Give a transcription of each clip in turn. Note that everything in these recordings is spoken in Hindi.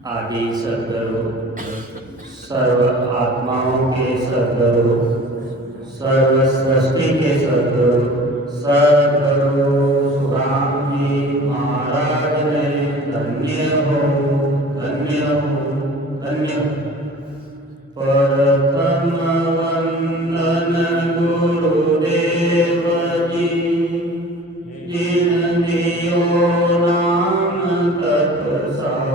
आदि सद्गुरु, सर्व आत्माओं के सद्गुरु, सर्व सृष्टि के सद्गुरु, सद्गुरु सुखराम जी महाराज ने धन्य हो, धन्य हो, धन्य हो। प्रथम वंदन गुरुदेव जी, जिन दियो नाम तत्सार।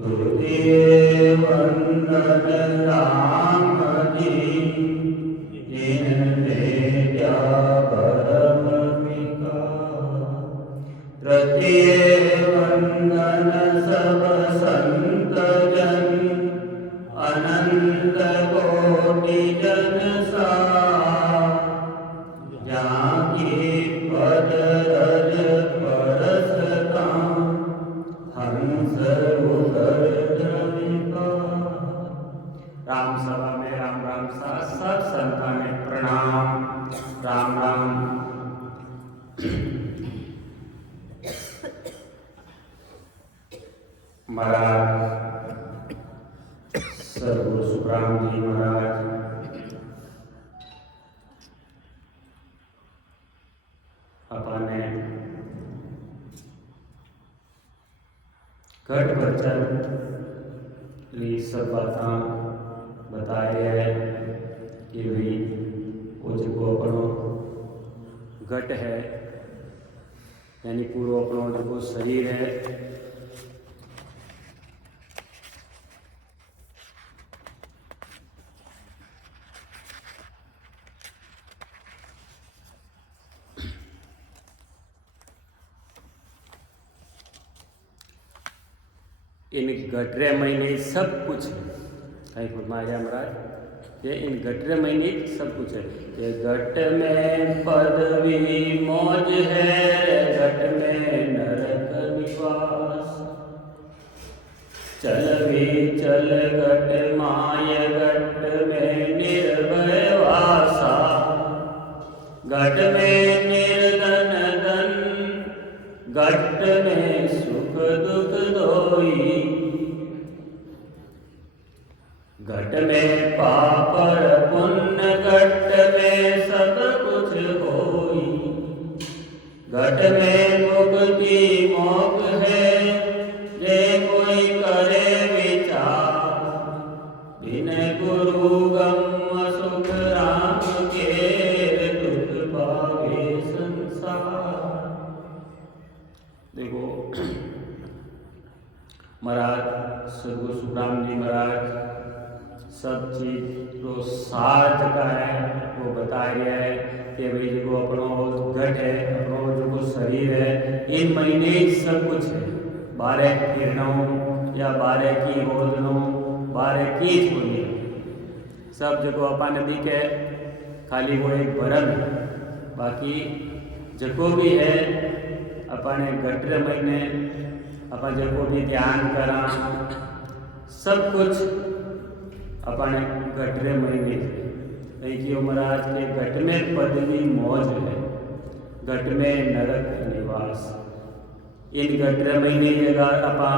द्वितीय वंदन राम जी, जिन भेजा परम विकार। तृतीय वंदन सब संत जन, अनंत कोटि जन सार। जाकी पद रज परसता, हंस उदर जनिपार। राम सभा में राम राम सा सब संतान ने प्रणाम, राम राम। महाराज सद्गुरु सुखराम जी महाराज अपने घट बचन ली सब बात बता रहे हैं कि भाई वो जो अपनो घट है यानी पूरा अपनो जो शरीर है इन गटरे महीने सब कुछ है। कहीं फरमाया महाराज ये इन गटरे महीने सब कुछ है। ये घट में पदवी मौज है, घट में नरक निवास। चल भी चल घट माय, घट में निर्भय वासा। घट में निर्धन धन, घट में सुख दुख दोई। घट में पाप पुण्य, घट में सब कुछ होई। घट में मुक्ति मोक्ष है, जे कोई करे विचार। बिन गुरु गम सुख राम के, दुख पावे संसार। देखो महाराज सद्गुरु सुखराम जी महाराज सब चीज जो सार का है वो बता रहा है कि भाई जो अपनो घट है, अपनो जो शरीर है, इन महीने सब कुछ है। 12 किरणों या 12 की ओजनों, 12 की छोड़ी सब जो अपन दिखे खाली वो एक भरम है। बाकी जो भी है अपने गटर महीने अपन जो भी ध्यान करा सब कुछ अपने गटरे महीने कि महाराज के घट में पदवी मौज है, घट में नरक निवास। इन गटरे महीने अगर अपन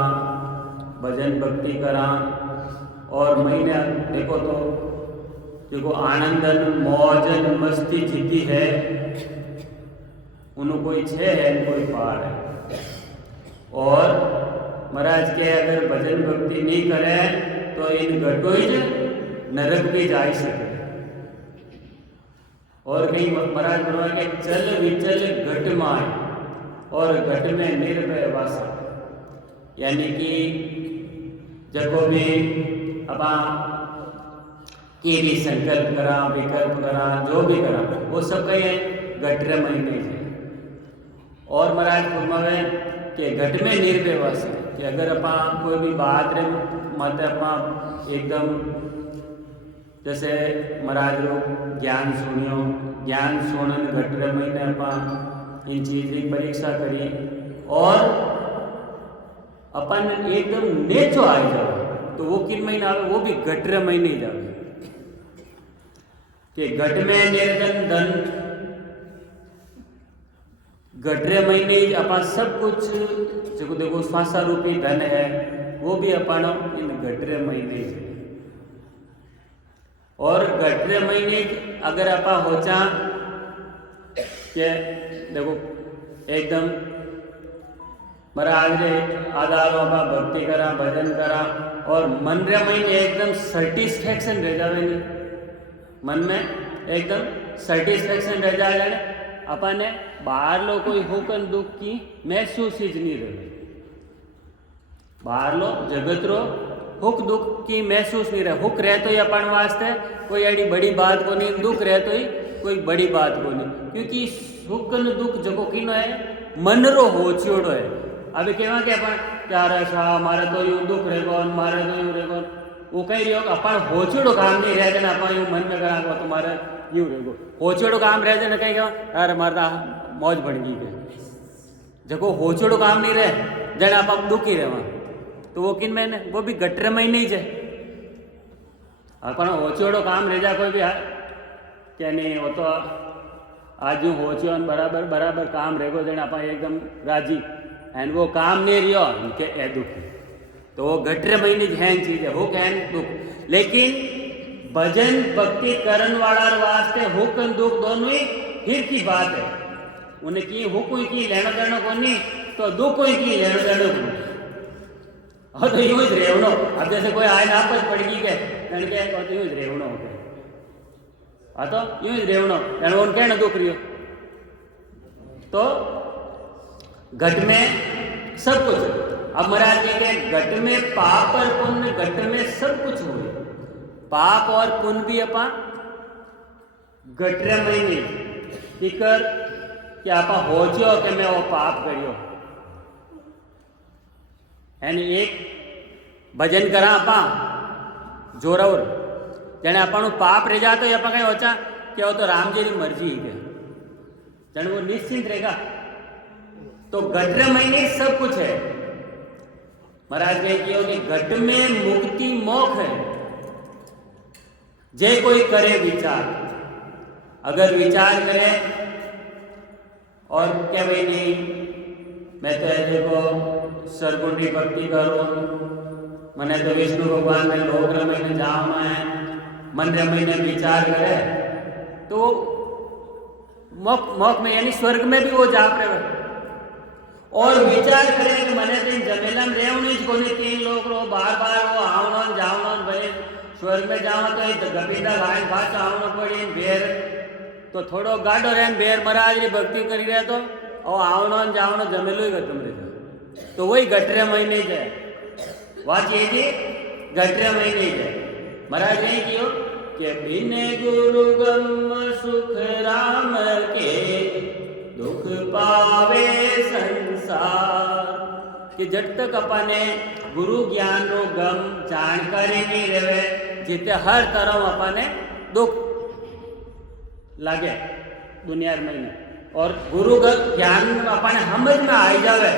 भजन भक्ति करा और महीने देखो तो देखो आनंदन मौजन मस्ती जीती है उन्हों कोई छे है कोई पार है। और महाराज के अगर भजन भक्ति नहीं करे तो इन घटों नरक भी जा सके। और कहीं महाराज बोला कि चल विचल घट माय, और घट में निर्भय वासा। यानी कि जब भी अपा की भी संकल्प करा विकल्प करा जो भी करा वो सब कहीं घटरे महीने है। और महाराज फरमावे कि घट में निर्भय वासा कि अगर अपा कोई भी बात रे मत अपा एकदम जैसे महाराज लोग ज्ञान सुनियो, ज्ञान सुनन घटरे महीने अपा इन चीज की परीक्षा करी और अपन एकदम नेचो आ जाओ तो वो किन महीना आवे वो भी घटरे महीने जावे कि घट में निर्धन धन घटरे महीने अपा सब कुछ जो देखो श्वासा रूपी धन है वो भी अपनो इन घटरे महीने है। और घटरे महीने अगर अपा होचा के देखो एकदम महाराज रे आधारों पर भक्ति करा भजन करा और मन रे महीने एकदम सेटिस्फेक्शन रह जावे नहीं, मन में एकदम सेटिस्फेक्शन रह जाए अपने बाहर लो कोई हुकन दुख की महसूस ही नहीं रहे, बाहर लो जगत रो हुक दुख की महसूस नहीं रहे। हुक रहे तो ही अपन वास्ते कोई एडी बड़ी बात को नहीं, दुख रहे तो ही कोई बड़ी बात को नहीं, क्योंकि हुकन दुख जको किनो है मन रो हो छोड़ो है। अभी कहवा के अपन प्यारा सा मारे तो यूं दुख रहेगो मारे तो यूं रहेगो, वो कह रही हो अपन होचड़ो काम नहीं रह जाना अपन यूं मन में करा को तुम्हारा यूं रहेगो, होचड़ो काम रह जाना कहीं कहा अरे मारता मौज बन गई के जको होचड़ो काम नहीं रहे जन आप दुखी रहे तो वो किन मैंने वो भी गटर में ही नहीं जाए। अपन होचड़ो काम रह जा कोई भी क्या नहीं वो तो आज यूं होचो बराबर बराबर काम रहेगो जन आप एकदम राजी एंड वो काम नहीं रियो के ए दुख तो वो घटरे महीने हैन चीज है हुक हैन दुख। लेकिन भजन भक्ति करण वाला वास्ते हुक और दुख दोनों ही फिर की बात है, उन्हें की हुक की लेना देना को नहीं तो दुख की लेना देना को। हाँ तो यूं ही रेवनो, अब जैसे कोई आए ना पड़ गई के तो यूं ही रेवनो हो गए, हाँ तो यूं ही रेवनो उन कहना दुख रियो। तो घट में सब कुछ, अब महाराज जी के घट में पाप और पुण्य घट में सब कुछ हुए, पाप और पुण्य भी अपा घटरे में नहीं फिकर कि आपा हो जो कि मैं वो पाप करियो यानी एक भजन करा अपा जोरावर जने अपन पाप रह जाता तो अपा कहीं होचा कि वो तो राम जी की मर्जी है जने वो निश्चिंत रहेगा। तो घट में सब कुछ है, महाराज ने किया कि घट में मुक्ति मोक्ष है। जे कोई करे विचार, अगर विचार करे और क्या भाई नहीं मैं तो ऐसे को सरगुंडी भक्ति करूं, मैंने तो विष्णु भगवान में लोक रमैने जाऊं मैं मन रमैने विचार करे तो मोक्ष में यानी स्वर्ग में भी वो जा रहे और विचार करें कि मैंने दिन जमेला में रेवनी को नहीं तीन लोग रो बार बार वो आवनो जावनो भले स्वर्ग में जावा तो गपीदा गाय भाच आवनो पड़ी बेर तो थोड़ो गाडो रहन बेर महाराज री भक्ति करी रहे तो और आवनो जावनो जमेलो ही खत्म रहे तो वही घटरे महीने जाए बात ये जी घटरे महीने जाए। महाराज ने कियो कि बिन गुरु गम सुख राम के दुख पावे संसार कि जब तक अपने गुरु ज्ञान रो गम जानकारी नहीं रहे जिते हर तरह अपने दुख लगे दुनिया में और गुरु ज्ञान अपने समझ में आई जावे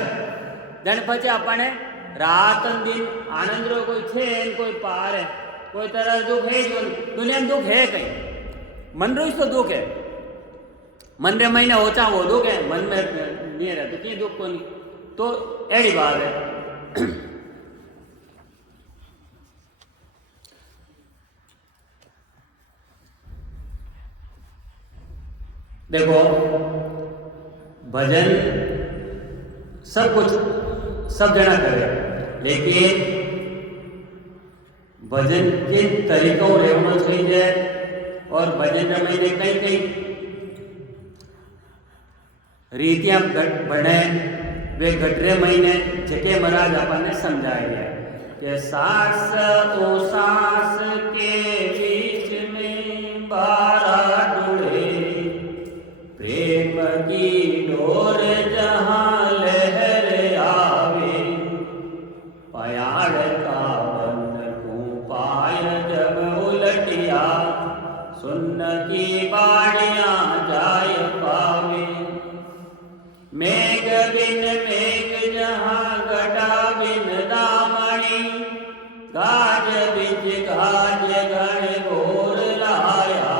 जन पचे अपने रात दिन आनंद रो कोई छे कोई पार है कोई तरह दुख है जो दुनिया में दुख है कहीं मन रो तो दुख है मन रे महीने होचा वो दुख है मन में नहीं रहता तो दुख को नहीं तो एड़ी बात है। देखो भजन सब कुछ सब जना करे लेकिन भजन के तरीकों रहना चाहिए और भजन रमई में कई कई रीतियां बने वे घटरे महीने जके महाराज आपने समझाए गया कि सांस ओ सांस के बीच में बारा डुले प्रेम की डोर जहां लहर आवे पयाड़ का बन को पाय जब उलटिया सुन्न की बाड़ियां जाय पावे मेघ बिन मेघ जहां घटा बिन दामणी गाज बिच गाज गण घोर लाया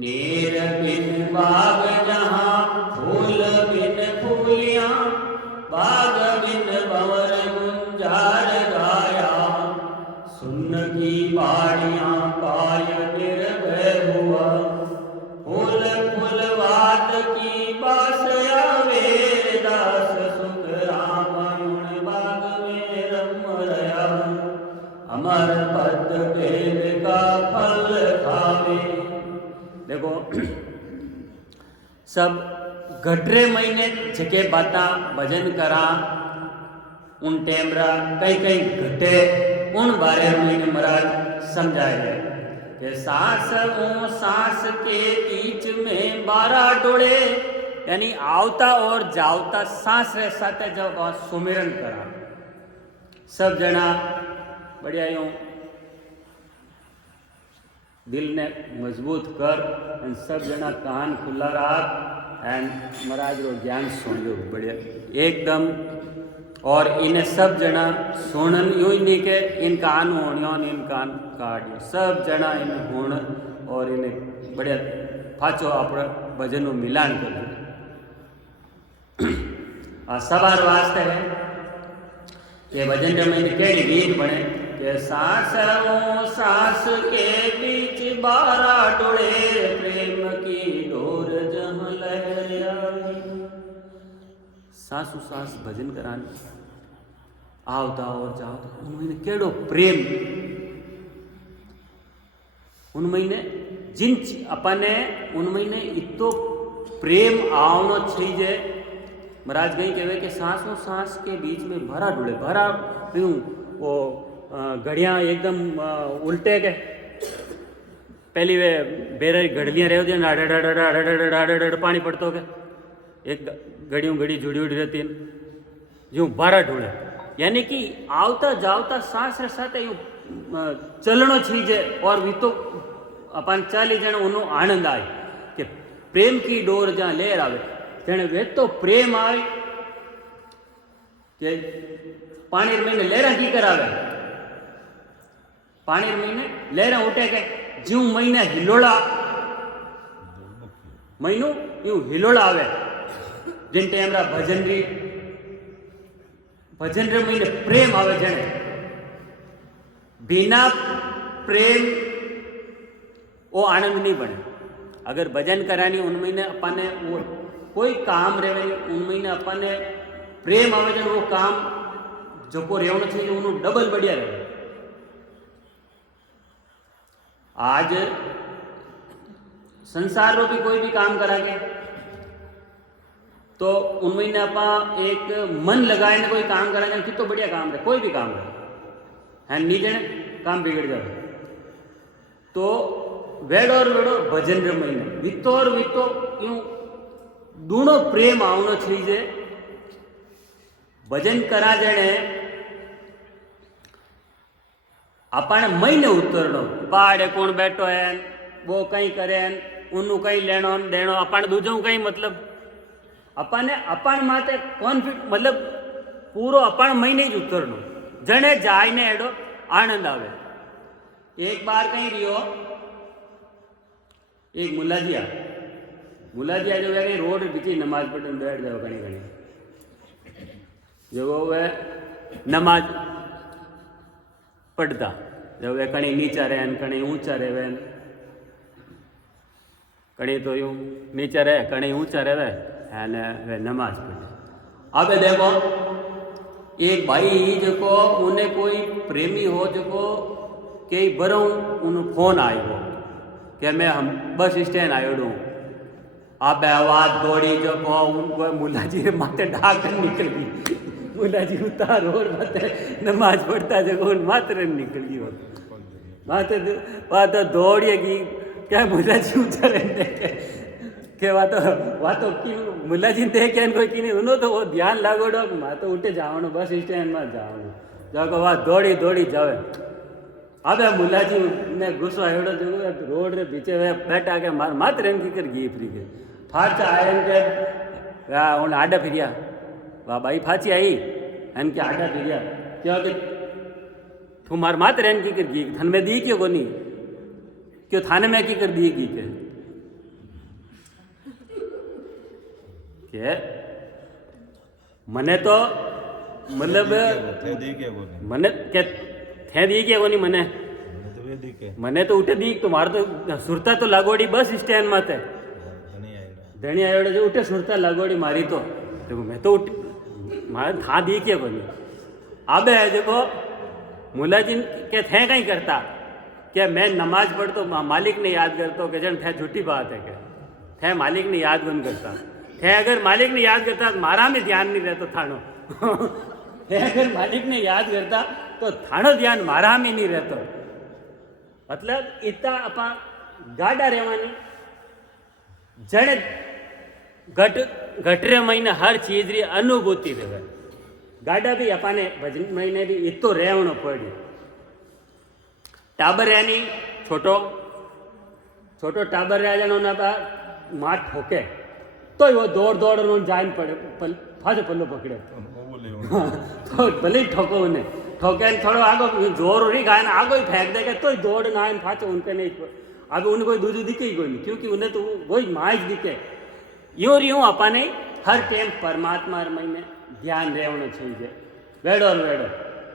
नीर बिन बाग जहां फूल बिन फूलियां बाग बिन भंवर गुन की बास आवे दास सुख राम गुण बाग में रम रया अमर पद भेद का फल खावे। देखो सब घटरे महीने जके बाता भजन करा उन टेमरा कई कई घटे उन बारे में महाराज समझाए गए कि सांस ओ सांस के बीच में 12 डोले, यानी आवता और जावता सांस रे साथे जब सुमिरन करा सब जना बढ़िया यूं दिल ने मजबूत कर एंड सब जना कान खुला राख एंड महाराज रो ज्ञान सुन लो बढ़िया एकदम। और इन्हें सब जना सुनन यूं ही नहीं के इन कान होनियो इन कान काटियो सब जना इन होण और इन्हें बढ़िया फाचो अपना भजन नु मिलान कर आ सवार वास्ते है ये भजन रे में केड़ी गीत बने के सांस ओ सांस के बीच 12 डोले प्रेम की डोर जहां लहरिया। सांस सांस भजन कराने आवता और जाओ उनमें केड़ो प्रेम उनमें जिन अपने उनमें इतो प्रेम आवनो चाहिए। महाराज कहीं कहे कि सांसों सांस के बीच में भरा डुले भरा यूं वो घड़ियाँ एकदम उल्टे के पहली वे बेरे घड़लियाँ रह होती पानी पड़तो के एक घड़ियों घड़ी जुड़ी उड़ी रहती यूं 12 डोले, यानी कि आवता जावता सांस रे साथे यूं चलनो छीजे और भी तो अपन चाली जण उनो आनंद आए कि प्रेम की डोर जहाँ लेर आवे जने वे तो प्रेम आए कि पानी महीने लहरा की करावे पानी महीने लहरा उठे के ज्यों महीने हिलोड़ा महीनो यूं हिलोड़ा आवे जिन टाइम रा भजन रे महीने प्रेम आवे जने बिना प्रेम वो आनंद नहीं बने। अगर भजन करानी उन महीने अपन ने वो कोई काम रहे उन महीने अपन ने प्रेम आवे जन वो काम जो को रेवनो चाहिए उन्होंने डबल बढ़िया रहे। आज संसार रो भी कोई भी काम करा के तो उनमें अपा एक मन लगाए ने कोई काम करा जाए कितो बढ़िया काम रहे कोई भी काम रहे है नीचे काम बिगड़ जाए तो वेड़ और वेड़ो भजन रे महीने वितो और वितो यूं दूनो प्रेम आवनो चाहिए। भजन करा जने अपन महीने उतरनो पहाड़े कौन बैठो है वो कहीं करे उन्नु कहीं लेनो देनो अपन दूजो कहीं मतलब अपन अपन माते कॉन्फिडेंस मतलब पूरो अपन महीने ही उतरनो जने जाय ने एडो आनंद आवे। एक बार कहीं रियो एक मुल्लाजी आ जो है रोड बीची नमाज पढ़ने बैठ जाओ कहीं कहीं जो वो नमाज पढ़ता जब वे कहीं नीचा रहे कहीं ऊंचा रहे कहीं तो यूं नीचा रहे कहीं ऊंचा रहे वे नमाज पढ़े। अब देखो एक भाई जो उन्हें कोई प्रेमी हो जो कई बरों उन फोन आयो कि मैं हम बस स्टैंड आयो डूँ अब आवाज दौड़ी जो उनको मुल्ला जी रे माथे ढाक निकल गई मुल्ला जी उतार रोड माथे नमाज पढ़ता जो मात्र निकल गई माथे वहाँ तो दौड़ेगी क्या मुल्ला जी उतर के वहाँ तो कि मुल्ला जी देख के कोई कि नहीं उन्हों तो वो ध्यान लागोड़ो मैं तो उठे जावनो बस स्टैंड में जावनो जाको वहाँ दौड़ी दौड़ी जावे। अब मुल्ला जी ने गुस्सा हेड़ो जो रोड रे पीछे वे बैठा के मात्र इनकी कर गई फ्री के फाचा आए के उन आडा फिरिया वाह भाई फाची आई इनके आडा फिरिया क्या कि तू मार मात्र इनकी कर गई थन में दी क्यों कोनी क्यों थाने में की कर दी के मने तो मतलब मने के थे दी के कोनी मने तो उठे दी तुम्हारे तो सुरता तो लागोड़ी बस स्टैंड में थे धनी आयोडे जो उठे सुरता लगोड़ी मारी तो देखो मैं तो मारे था दी के बोली आबे है देखो मुलाजिन के थे कहीं करता क्या मैं नमाज पढ़तो मालिक ने याद करतो कि जन थे झूठी बात है क्या थे मालिक ने याद कौन करता थे अगर मालिक ने याद करता तो मारा में ध्यान नहीं रहता थानो थे अगर मालिक ने याद करता तो थानो ध्यान मारा में नहीं रहता मतलब इतना अपा गाड़ा रहवानी जड़े घट रे महीने हर चीज री अनुभूति रहे गाड़ा भी अपने भजन महीने भी इतो रहनो पड़ी टाबर यानी छोटो छोटो टाबर रह जानो ना बा मार ठोके तो वो दौड़ दौड़ नो जान पड़े फाजो पल्लो पकड़े तो भले ही ठोको उन्हें ठोके थोड़ो आगो जोर नहीं खाए ना आगो ही फेंक देगा तो दौड़ ना आए फाचो उनके नहीं अब उन्हें कोई दूसरी दिखे ही कोई नहीं क्योंकि उन्हें तो वही माइज दिखे यूं अपने हर टाइम परमात्मा महीने ध्यान रहना चाहिए वेड़ो और वेड़ो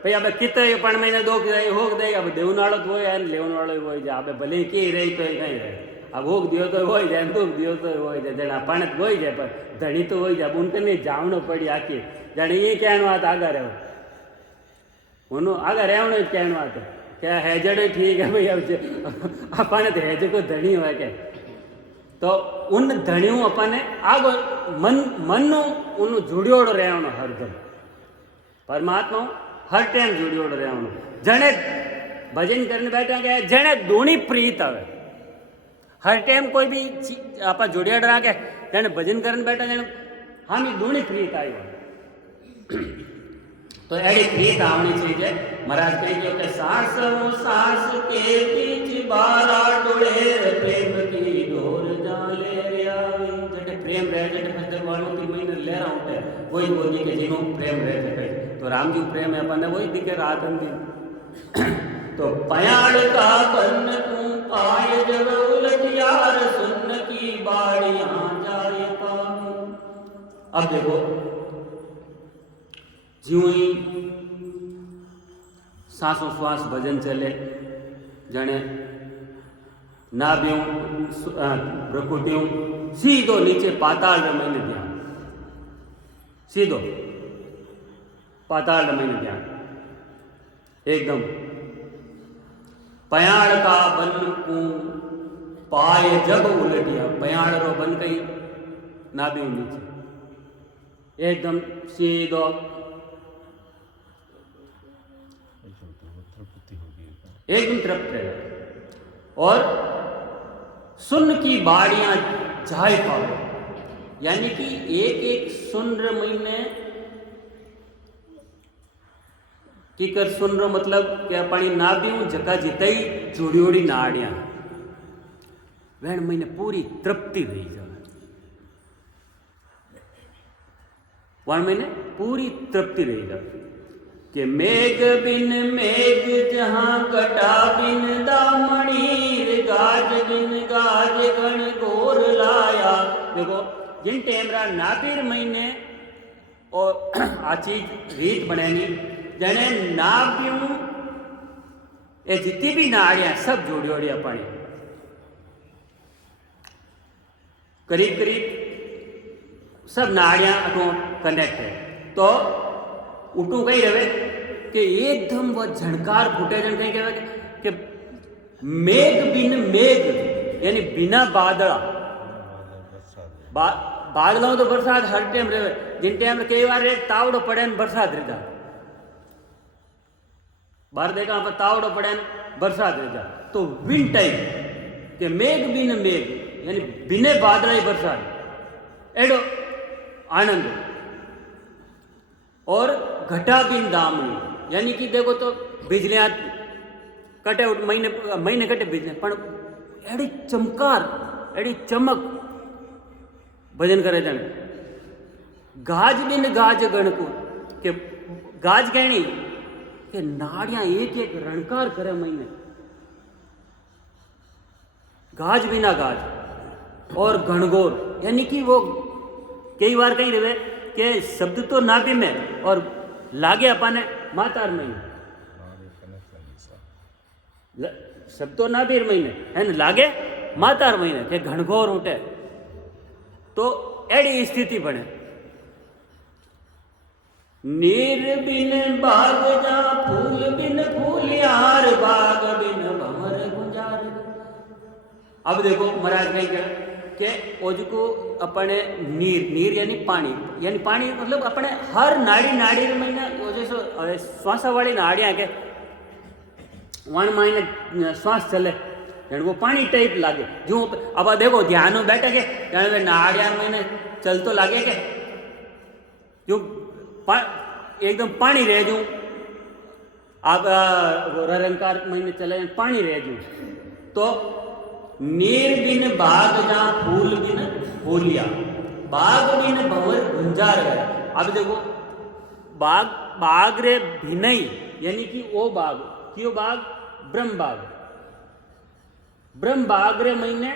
भाई अब कितने पण महीने दो होक दे अब देवन वालों तो है लेवन वालों हो जाए अब भले की रही तो कहीं रहे अब होक दियो तो हो जाए दुख दियो तो हो जाए जना पण हो जाए पर धनी तो हो जाए उनके नहीं जावनो पड़ी आखिर जाने ये कहना बात आगे रहो उन्होंने आगे रहना कहना बात है क्या है जड़े ठीक है भाई अब अपने तो है जो कोई धनी हुआ क्या तो उन धनियों अपने आगो मन उन जुड़ियोड़ रहनो हरदम परमात्मा हर टाइम जुड़ियोड़ रहनो जने भजन करने बैठा गया जने दूनी प्रीत आवे हर टाइम कोई भी आप जुड़ियोड़ रहा के जने भजन करने बैठा जने हम दूनी प्रीत आई तो एडी प्रीत आवनी चाहिए महाराज कही कि सास के बीच बारा डोलेर प्रेम की डोर जाले रियावी जटे प्रेम रहे जटे फजर वालों की महीने ले रहा उठे वही बोली के जिनो प्रेम रहे थे तो राम जी प्रेम है अपन वही दिखे रात दिन तो पयाड़ का बन तू पाए जब उलट यार सुन की बाड़ियां जाए पाऊं अब देखो ज्यों ही सांसों श्वास भजन चले जने नाभ्यों प्रकृतियों सीधो नीचे पाताल रमन ध्यान सीधो पाताल रमन ध्यान एकदम पयाड़ का बन को पाए जब उलटिया पयाड़ रो बन कहीं नाभ्यों नीचे एकदम सीधो एकदम तृप्त रहेगा और सुन की बाड़ियां जाए पावे यानी कि एक एक सुंदर महीने की कर सुन रो मतलब कि अपनी नाभ्यों जगह जितई जोड़ियोड़ी नाड़ियां वह महीने पूरी तृप्ति रही जाए वह महीने पूरी तृप्ति रही जाए कि मेघ बिन मेघ जहां कटा बिन दामणीर गाज बिन गाज गण गोर लाया देखो जिन टेमरा नाबिर महीने और आ चीज रीत बनेगी जने नाब्यूं ये जितनी भी नाड़ियां सब जोड़ी जोड़ी अपनी करीब करीब सब नाड़ियां अटो कनेक्ट है तो उठू कही रहे कि एकदम वो झणकार फूटे जन कहीं कहे कि मेघ बिन मेघ यानी बिना बादला बादलों तो बरसात हर टाइम रहे जिन टाइम कई बार एक तावड़ो पड़े बरसात रह बाहर देखा पर तावड़ो पड़े बरसात रह तो विन टाइम के मेघ बिन मेघ यानी बिने बादल ही बरसात एडो आनंद और घटा बिन दामनी यानी कि देखो तो बिजलियां कटे महीने महीने कटे बिजली पर एड़ी चमकार एड़ी चमक भजन करे जाने गाज बिन गाज गणकू के गाज कहनी के नाड़ियां एक एक रणकार करे महीने गाज बिना गाज और गणगोर यानी कि वो कई बार कहीं रहे के शब्द तो नाभि में और लागे अपने मातार महीने शब्द तो नाभि महीने है ना लागे मातार महीने के घनघोर उठे तो एड़ी स्थिति बने। नीर बिन बाग जा फूल बिन फूल यार, बाग बिन भंवर गुंजार। अब देखो महाराज नहीं कह के ओजको अपने नीर यानी पानी मतलब अपने हर नाड़ी में जैसो श्वास वाली नाड़ियां के वन महीने श्वास चले वो पानी टाइप लागे जो। अब देखो ध्यान में बैठे के जाने नाड़िया महीने चल तो लागे के जो एकदम पानी रह जू। अब रंकार महीने चले पानी रह जू। तो नीर बिन बाग जा फूल बिन फूलिया, बाग बिन भंवर गुंजार गया। अब देखो बाग रे भिनई यानी कि वो बाग क्यों बाग ब्रह्म बाग रे महीने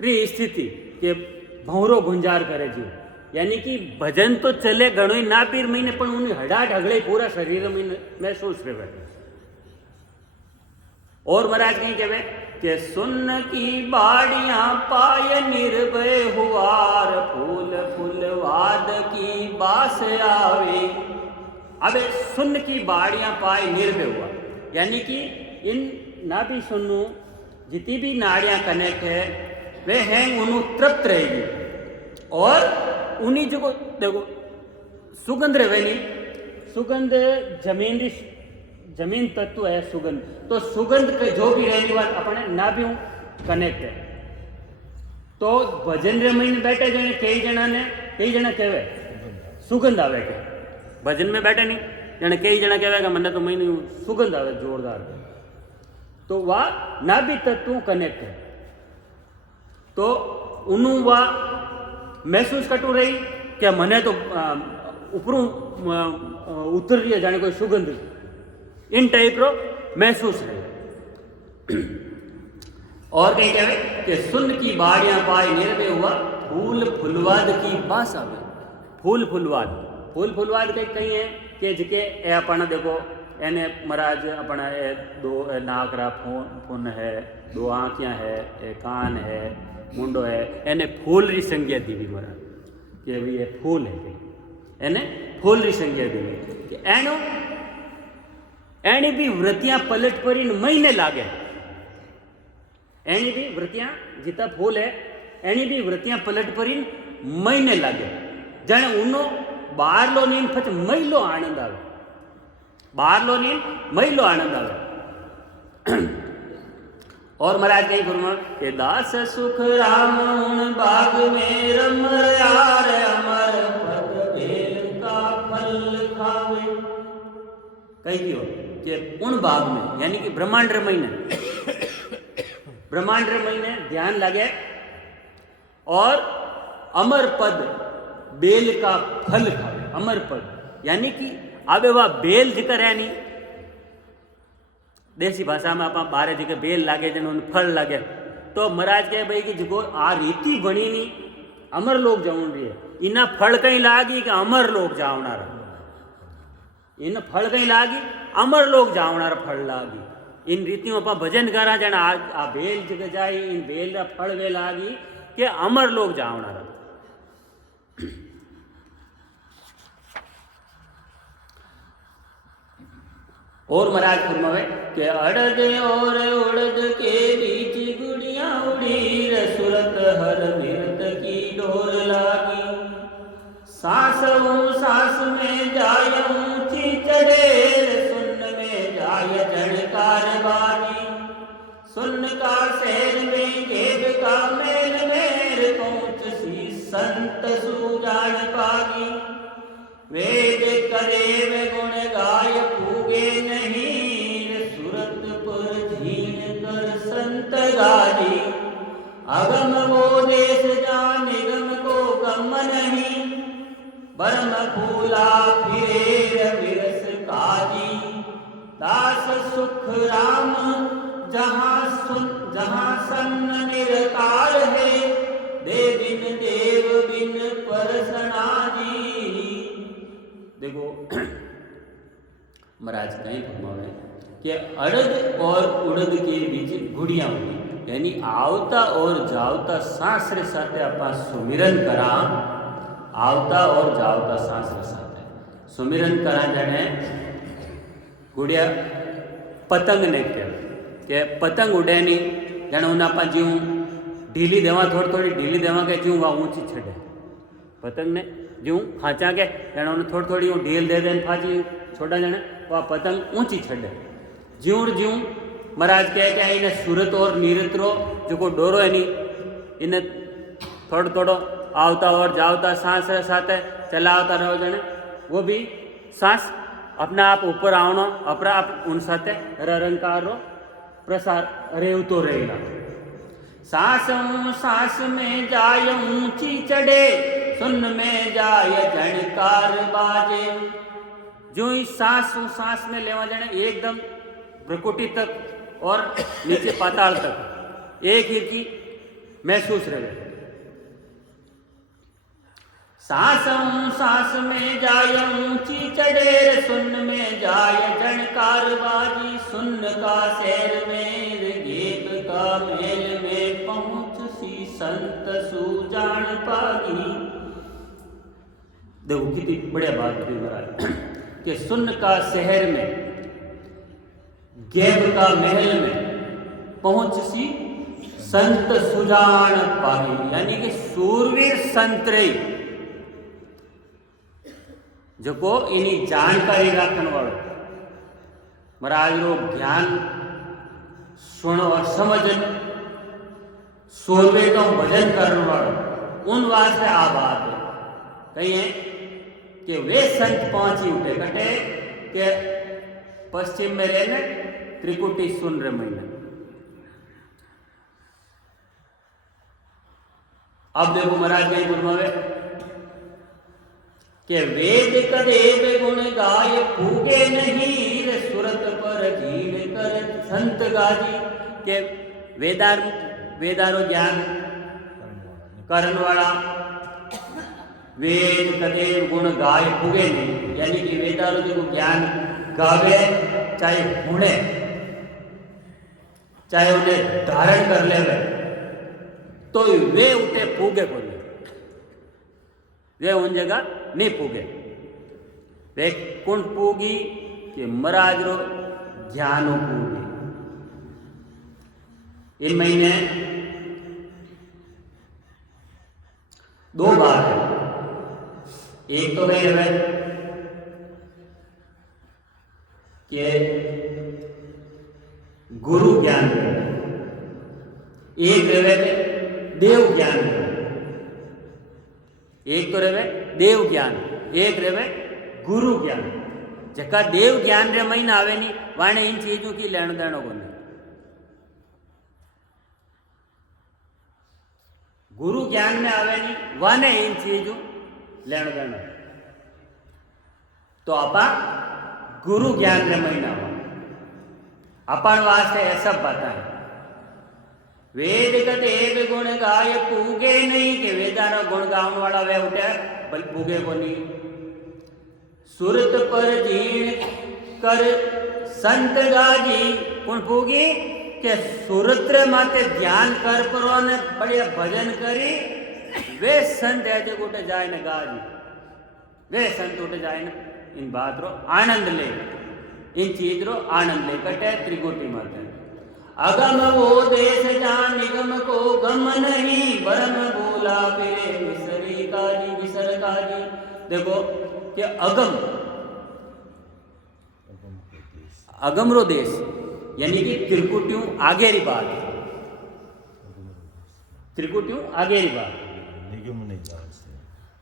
री स्थिति के भंवरो गुंजार करे जी। यानी कि भजन तो चले घणो ना पीर महीने पण उन्हें हड़ा ढगड़े पूरा शरीर में महसूस रहे। और महाराज कहीं कहे कि सुन की बाड़ियां पाय निर्भय हुआर, फूल फुलवाद की बास आवे। अब सुन की बाड़ियां पाए निर्भय हुआ यानी कि इन नाभि सुन्नु जितनी भी नाड़ियां कनेक्ट है वे हैं उन्हें तृप्त रहेगी। और उन्हीं जो देखो सुगंध रहे नहीं, सुगंध जमीन तत्व है सुगंध। तो सुगंध के जो भी रहने वाले अपने नाभि कनेक्ट है। तो भजन रे महीने बैठे जने कई जना कहे सुगंध आवे के भजन में बैठे नहीं जने कई जना कहे मैंने तो महीने सुगंध आवे जोरदार। तो वह नाभि तत्व कनेक्ट है। तो उन्हों वह महसूस कटू रही कि मने तो ऊपरों उतर रही है जाने कोई सुगंध इन टाइप रो महसूस रहे। और कहीं कहे कि सुन की बाड़ियां पाए निर्भय हुआ, फूल फुलवाद की बास आवे। फूल फुलवाद कहीं है कि जिके ए अपना देखो एने महाराज अपना ए दो नाकरा फून है, दो आँखियाँ है, एक कान है, मुंडो है, एने फूल री संज्ञा दीवी महाराज कि भी ये फूल है, एने फूल री संज्ञा दीवी कि एनो एनी भी वृत्तियां पलट पर इन महीने लागे। एनी भी वृत्तियां जितना फूल है एनी भी वृत्तियां पलट पर इन महीने लागे जाने उनो बाहर लो नींद फच महिलो आनंद आवे, बाहर लो नींद महिलो आनंद आवे। और महाराज कहीं गुरु के दास सुख राम उन बाग में रम यार, अमर पद बेल का फल खावे। कहीं क्यों कि उन बाग में यानी कि ब्रह्मांड महीने ध्यान लगे और अमर पद बेल का फल खावे। अमर पद यानी कि आवे वह बेल जिक्र है नहीं, देसी भाषा में आप बारे जगह बेल लागे जन फल लागे। तो महाराज कहे भाई कि जो आ रीति बनी नहीं अमर लोग जाऊन रही है, इना फल कहीं लागी कि अमर लोग जावना रहा, इन फल कहीं लागी अमर लोग जावनार फल लागी। इन रीतियों पर भजन करा जन आ बेल जगह जाई इन बेल रा फल वे लागी के अमर लोग जावनार। और महाराज फरमावे के अड़द और उड़द के बीच गुड़ियां उड़ी, सुरत हर मिरत की डोर लागी। सांस में जाय ऊंची चढ़ेर, सुन में जाय झड़कार बाजी। सुन का शहर में घेब का मेल मेर, पहुंच सी संत सुजान पागी। वेद करे वे गुण गाय फूगे नहीं, सुरत पर झीन कर संत गाजी। अगम वो देश जान निगम को गम नहीं, बरम फूला फिरे विरस काजी। दास सुख राम जहाँ सन्न निरकाल है, देव बिन परसना जी। देखो महाराज कहीं फरमावे कि अड़द और उड़द के बीच गुड़ियां हुई। यानी आवता और जावता सांस रे साथे आपा सुमिरन करा, आवता और जावता सांस रे साथे सुमिरन करा। जाने गुड़िया पतंग ने के पतंग उड़े नहीं जाने उन्हें आपा जीव ढीली देवा, थोड़ी थोड़ी ढीली देवा के जीव वहाँ ऊँची छड़े पतंग ने जीव खाचा के जाने उन्हें थोड़ी थोड़ी ढील दे दें फाची छोड़ा जाने वह पतंग ऊँची छड़े। ज्यूं ज्यूं महाराज कहे कि इन्हें सूरत और नीरत्रो जो को डोरो है नी इन्हें थोड़ो थोड़ो आवता और जावता सांस साथ चलावता रहो जाने, वो भी सांस अपना आप ऊपर आवनो अपना आप उन साथे रंकार रो प्रसार रेवतो रहेगा। सांस सांस में जाय ऊंची चढ़े, सुन में जाय झणकार बाजे। जो ही सांस में लेवा जाने एकदम प्रकुटी तक और नीचे पाताल तक एक ही की महसूस रहे। सांस सांस में जाय ऊंची चढ़े, सुन में जाय झणकार बाजी। सुन का शहर में गेप का मेल में पहुंच सी संत सुजान पागी। देखो कितनी बढ़िया बात कही महाराज कि सुन का शहर में गेब का महल में पहुंच सी संत सुजान पागी, यानी कि सूरवीर संत रे जो को इनी जानकारी रखने वालों महाराज रो ज्ञान सुन और समझन सूरवीर का भजन करने वालों उन वास्ते आ बात है कहीं कि वे संत पहुंची उठे कटे के पश्चिम में रहने त्रिकुटी सुन रहे महीने। अब देखो महाराज कहीं गुरमावे कि वेद कदेव गुण गाय फूगे नहीं, रे सुरत पर जीव कर संत गाजी। के वेदारो ज्ञान करण वाला वेद कदेव गुण गाय फूगे नहीं, यानी कि वेदारो जो ज्ञान गावे चाहे हुणे चाहे उन्हें धारण कर ले तो वे उठे फूगे को नहीं, वे उन जगह नहीं पूगे। वे कौन पूगी कि महाराज रो ज्ञानो पूगी। इन महीने दो बात है, एक तो वही है कि गुरु ज्ञान, एक रहे देव ज्ञान, एक तो रहे देव ज्ञान, एक रहे गुरु ज्ञान। जका देव ज्ञान रे महीना आवे नहीं वाणे इन चीजों की लेन देनो को नहीं। गुरु ज्ञान में आवे नहीं वाने इन चीजों लेन देनो। तो आपा गुरु ज्ञान रे महीना हुआ अपन वास्ते ऐसा बताए वेद कदेव गुण गाय पूगे नहीं, के वेदानो गुण गावन वाला वे उठे बल पूगे को नहीं। सुरत पर जीण कर संत गाजी, कौन पूगी के सुरत रे माते ध्यान कर परो ने बढ़िया भजन करी वे संत ऐसे उठे जाए न गाजी, वे संत उठे जाए न इन बात रो आनंद ले, इन चीज रो आनंद ले कटे त्रिकुटी माते। अगम वो देश जान निगम को गम नहीं, बरम बोला फिरे विसरी काजी विसर काजी। देखो कि अगम रो देश यानी कि त्रिकुटियों आगे री बात, त्रिकुटियों आगे री बात। निगम नहीं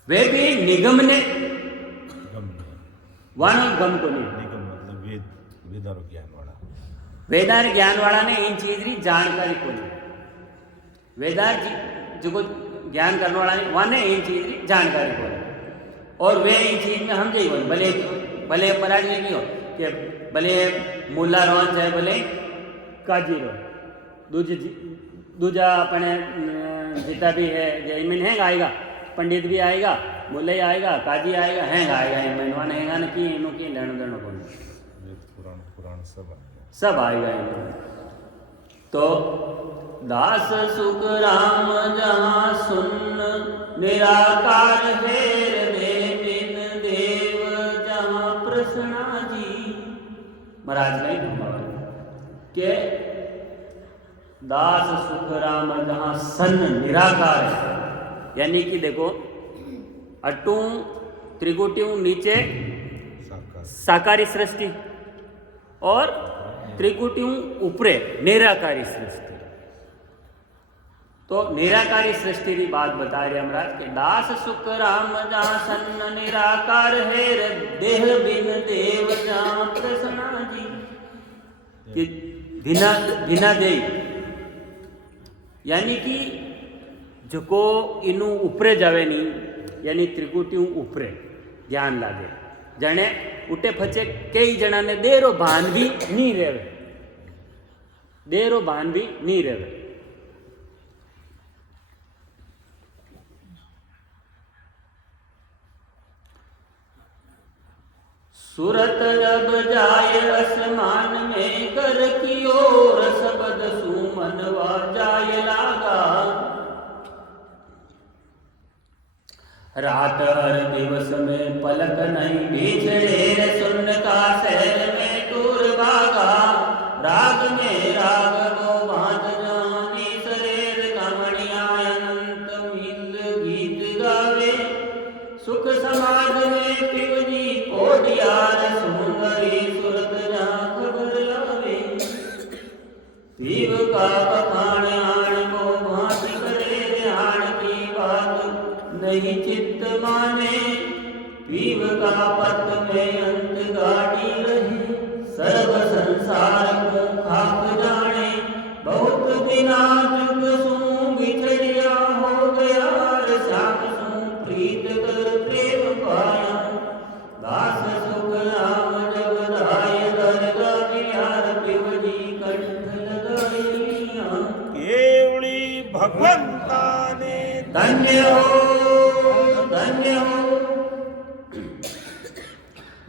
वे भी निगम ने वाणो गम को नहीं, निगम मतलब वेदारो ज्ञान वाला, वेदार ज्ञान वाला ने इन चीज री जानकारी को नहीं। वेदार जो को ज्ञान करने वाला ने वाने इन चीज री जानकारी को नहीं। और वे इन चीज में हम जाइए भले भले महाराज ने की हो कि भले मुल्ला रोहन चाहे भले काजी रो दूजा अपने जितना भी है जयमिन है आएगा, पंडित भी आएगा, मुल्ला ही आएगा, काजी आएगा, हैंग आएगा, मनवान हैंगा न की इनों की लेनो देनो को पुराण सब सब आएगा। तो दास सुख राम जहाँ सुन निराकार हेर दे बिन देव जहाँ प्रसन्ना जी। महाराज ने के दास सुख राम जहाँ सन निराकार है, यानी कि देखो अटू त्रिकुटियों नीचे साकारी सृष्टि और त्रिकुटियों ऊपरे निराकारी सृष्टि। तो निराकारी सृष्टि की बात बता रहे महाराज के दास सुख राम जहाँ सन निराकार है देह बिन देव जहाँ प्रसन्ना जी। कि बिना दे यानी कि जो इनू ऊपरे जावे नहीं, यानी त्रिकुटियों ऊपरे ध्यान लागे जने उठे फचे कई जना ने देरो भान भी नहीं रेवे, देरो भान भी नहीं रेवे। सूरत जब जाय आसमान में कर की ओर शब्द सुमनवा जाय लागा। रात हर दिवस में पलक नहीं बिछड़े सुन का शहर में दूर भागा। राग में राग को बांध जानी शरीर कमणिया अनंत मिल गीत गावे। सुख समाज में पिवजी कोटियार सुंदरी सुरत जहाँ खबर लावे। पीव का बखान आण को भांति करे ध्यान की बात नहीं चित्त माने। पीव का पत में अंत गाड़ी रहे सर्व संसार को खाक जाने। बहुत बिना जुग सू बिछड़िया हो गया श्याम सू प्रीत कर प्रेम पाया। दास सुख राम जब दाय दरगा बिहार पिवजी कंठ लगाइया। केवली भगवंता ने धन्य हो धन्य हो।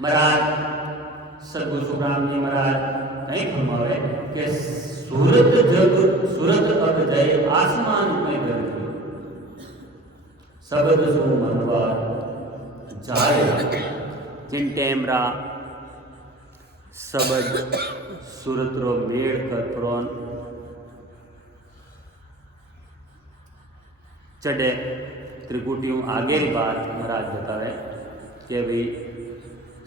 महाराज सदगुरु सुखराम जी महाराज कहीं फरमावे कि सूरत अब जाए आसमान में गई शब्द सु मनवा जाए। जिन टेमरा शब्द सूरत रो मेड़ कर प्रोन चढ़े त्रिकुटियों आगे की बात महाराज बतावे कि भाई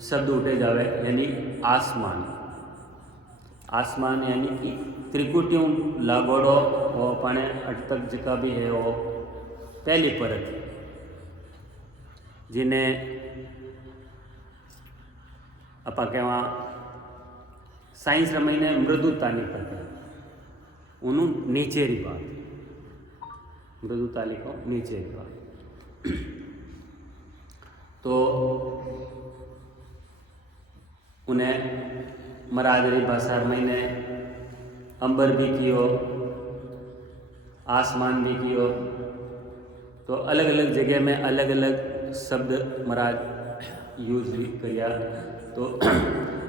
शब्द उठे जावे यानी आसमान। आसमान यानी कि त्रिकुटियों लागोड़ो वो अपने अटतक जिका भी है वो पहली परत जिन्हें अपा कहवा साइंस रमई ने मृदुता नहीं करते उन्हों नीचे री बात मृदुता लिखो नीचे री बात। तो उन्हें मरादरी भाषा महीने अंबर भी कियो आसमान भी कियो। तो अलग अलग जगह में अलग अलग शब्द महाराज यूज भी किया। तो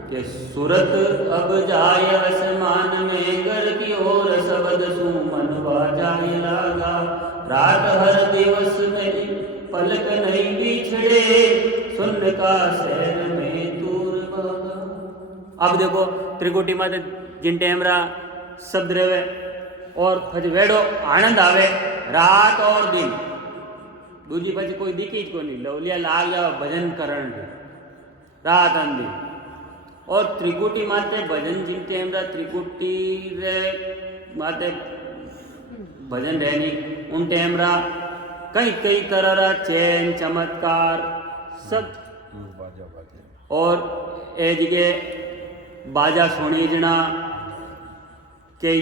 कि सूरत अब जाय आसमान में घर की ओर शब्द सुमनवा जाय लागा। रात हर दिवस में पलक नहीं बिछड़े सुन का शहर में दूर भागा। अब देखो त्रिकुटी में जिन टेमरा शब्द रहे और फज वेड़ो आनंद आवे रात और दिन दूजी पची कोई दिखी ज कोनी लवलिया लाग जाओ भजन करण रात और दिन। और त्रिकुटी माते भजन जिन टेमरा त्रिकुटी रे माते भजन रहनी उन टेमरा कई कई तरह चैन चमत्कार सब और ए जगह बाजा सुनी जना कई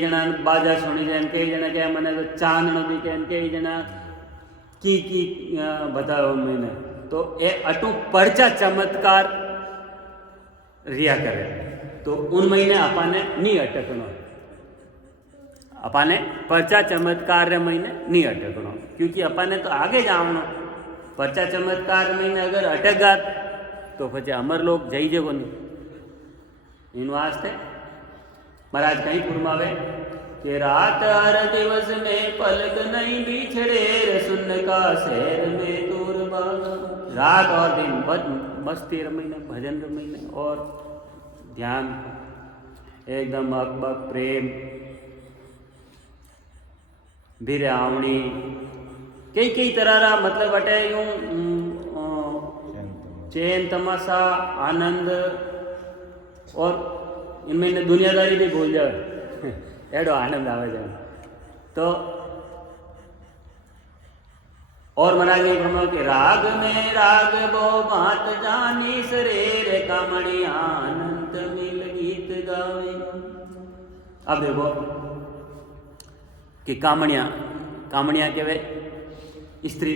जना बाजा सुनी जन कई जना क्या मैंने तो चांदनो भी कहन कई जना की बताओ मैंने। तो ए अटू परचा चमत्कार रिया करे तो उन महीने अपाने नहीं अटकनो अपाने परचा चमत्कार रे महीने नहीं अटकनो क्योंकि अपाने तो आगे जावनो। परचा चमत्कार महीने अगर अटक तो પછી अमर लोग जई जेगो नहीं इन वास्ते महाराज कहीं फरमावे कि रात हर दिवस में पलक नहीं बिछड़े रे सुन का शहर में दूर बाग। रात और दिन मस्ती रमीने भजन रमीने और ध्यान एकदम अकबक प्रेम भीरे आवनी कई कई तरह रा मतलब अटे यूं चैन तमाशा आनंद और इनमें दुनियादारी भी भूल जाए एडो आनंद आवे जाए तो और महाराज ने फरमाया कि राग में राग बो बात जानी शरीर कामणी आनंद मिल गीत गावे। अब देखो कि कामणिया कहवे स्त्री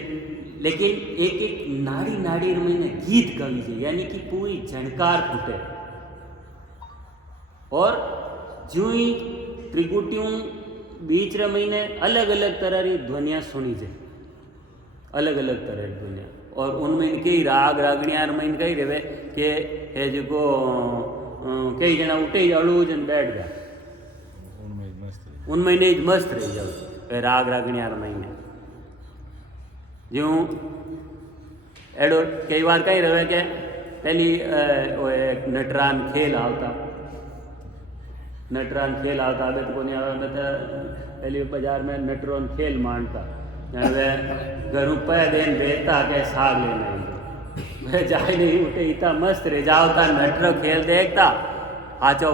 लेकिन एक एक नाड़ी नाड़ी में गीत गावी है यानी कि पूरी झनकार फूटे और जो ही त्रिकुटियों बीच रे महीने अलग अलग तरह की ध्वनिया सुनी जाए अलग अलग तरह की ध्वनिया और उनमें इनके राग रागणिया में इनका ही रहे कि है जो कई जना उठे ही अड़ू जन बैठ गया उनमें नहीं मस्त रह जाओ राग रागणिया महीने जो एडो कई बार कहीं रहे के पहली नटरान खेल आता अबे तो कोनी आवे मैं तो पहली बाजार में नटरान खेल मानता वे घरों पे देन बेता के साग लेना वे जाए नहीं उठे इतना मस्त रह जाओ नटरो खेल देखता आचो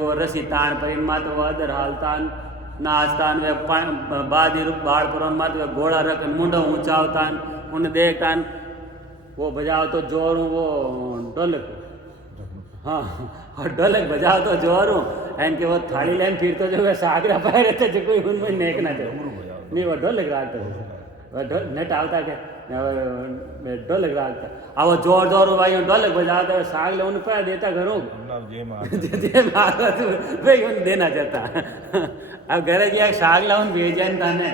वो रसी तान पर इनमा तो अदर हालतान नाचतान वे बादी बाड़पुरम मत वे घोड़ा रख मुंडो ऊंचावतान उन देखतान वो बजाओ तो जोरू वो ढोलक हाँ और ढोलक बजाओ तो जोरू एन के वो थाली लेन फिर तो जो सागरा पाए रहते जो कोई उनमें नेक ना दे नहीं वो ढोलक रागता नट आवता के ढोलक रागता अब वो जोर जोर भाई ढोलक बजाता है साग ले उन पे देता घरों भाई उन देना चाहता अब घर गया साग ला उन भेजन था ने